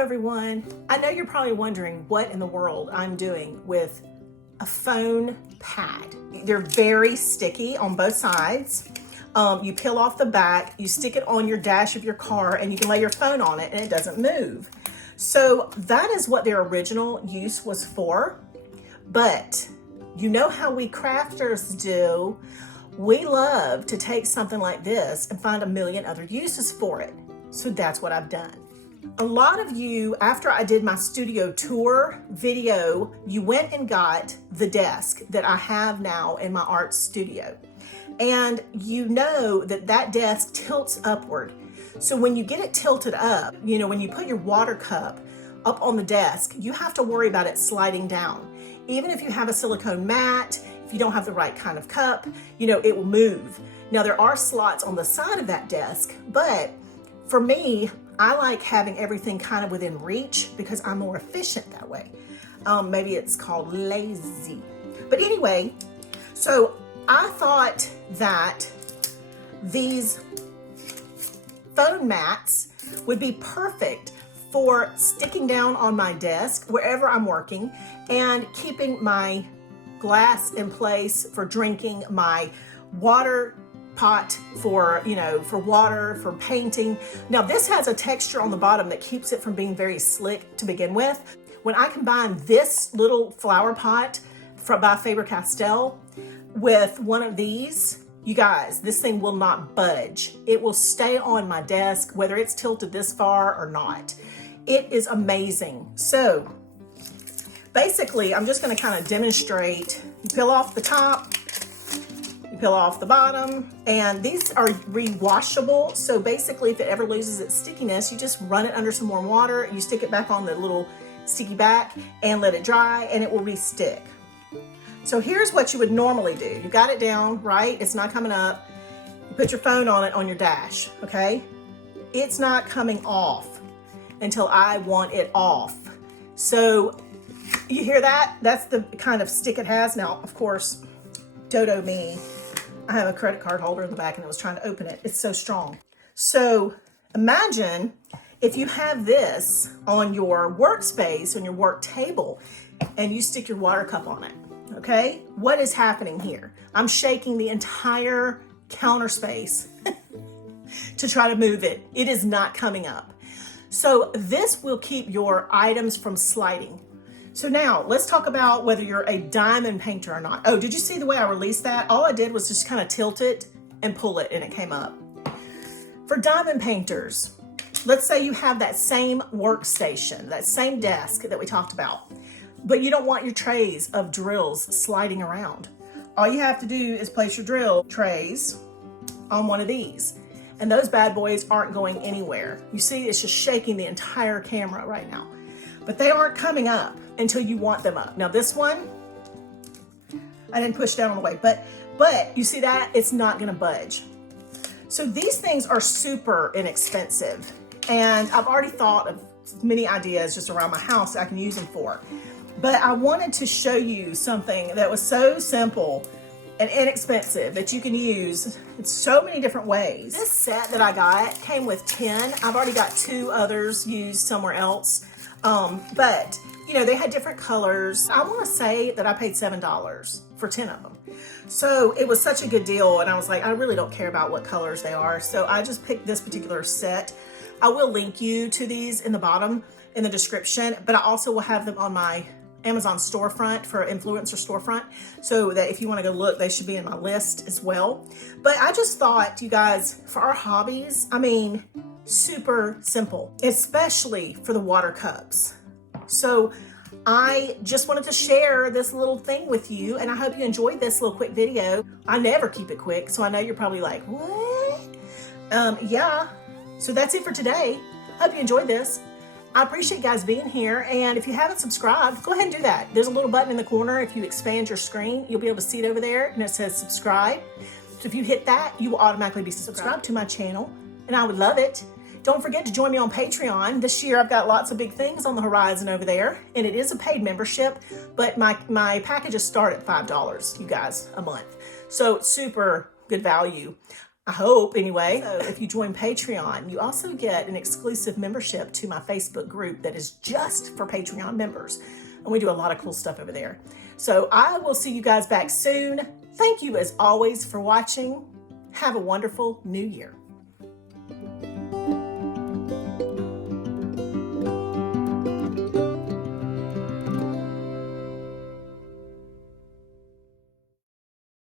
Everyone, I know you're probably wondering what in the world I'm doing with a phone pad. They're very sticky on both sides. You peel off the back, you stick it on your dash of your car, and you can lay your phone on it and it doesn't move. So that is what their original use was for. But you know how we crafters do. We love to take something like this and find a million other uses for it. So that's what I've done. A lot of you, after I did my studio tour video, you went and got the desk that I have now in my art studio. And you know that that desk tilts upward. So when you get it tilted up, you know, when you put your water cup up on the desk, you have to worry about it sliding down. Even if you have a silicone mat, if you don't have the right kind of cup, you know, it will move. Now there are slots on the side of that desk, but for me, I like having everything kind of within reach because I'm more efficient that way. Maybe it's called lazy. But anyway, so I thought that these phone mats would be perfect for sticking down on my desk wherever I'm working and keeping my glass in place for drinking, my water pot for, you know, for water, for painting. Now this has a texture on the bottom that keeps it from being very slick to begin with. When I combine this little flower pot by Faber-Castell with one of these, you guys, this thing will not budge. It will stay on my desk, whether it's tilted this far or not. It is amazing. So basically, I'm just gonna kind of demonstrate. You peel off the top, peel off the bottom, and these are rewashable. So basically, if it ever loses its stickiness, you just run it under some warm water, you stick it back on the little sticky back and let it dry, and it will re-stick. So here's what you would normally do. You got it down, right? It's not coming up. You put your phone on it on your dash, okay? It's not coming off until I want it off. So you hear that? That's the kind of stick it has. Now, of course, dodo me. I have a credit card holder in the back and I was trying to open it. It's so strong. So imagine if you have this on your workspace, on your work table, and you stick your water cup on it, okay? What is happening here? I'm shaking the entire counter space to try to move it. It is not coming up. So this will keep your items from sliding. So now let's talk about whether you're a diamond painter or not. Oh, did you see the way I released that? All I did was just kind of tilt it and pull it and it came up. For diamond painters, let's say you have that same workstation, that same desk that we talked about, but you don't want your trays of drills sliding around. All you have to do is place your drill trays on one of these, and those bad boys aren't going anywhere. You see, it's just shaking the entire camera right now, but they aren't coming up until you want them up. Now this one, I didn't push down all the way, but you see that? It's not gonna budge. So these things are super inexpensive, and I've already thought of many ideas just around my house that I can use them for. But I wanted to show you something that was so simple and inexpensive that you can use in so many different ways. This set that I got came with 10. I've already got 2 others used somewhere else. But you know, they had different colors. I want to say that I paid $7 for 10 of them. So it was such a good deal. And I was like, I really don't care about what colors they are. So I just picked this particular set. I will link you to these in the bottom in the description, but I also will have them on my Amazon storefront for influencer storefront. So that if you want to go look, they should be in my list as well. But I just thought, you guys, for our hobbies, I mean, super simple, especially for the water cups. So I just wanted to share this little thing with you, and I hope you enjoyed this little quick video. I never keep it quick, so I know you're probably like, what? Yeah, so that's it for today. Hope you enjoyed this. I appreciate you guys being here, and if you haven't subscribed, go ahead and do that. There's a little button in the corner. If you expand your screen, you'll be able to see it over there, and it says subscribe. So if you hit that, you will automatically be subscribed to my channel, and I would love it Don't forget to join me on Patreon. This year I've got lots of big things on the horizon over there, and it is a paid membership, but my packages start at $5, you guys, a month. So super good value, I hope, anyway. So if you join Patreon, you also get an exclusive membership to my Facebook group that is just for Patreon members. And we do a lot of cool stuff over there. So I will see you guys back soon. Thank you as always for watching. Have a wonderful new year.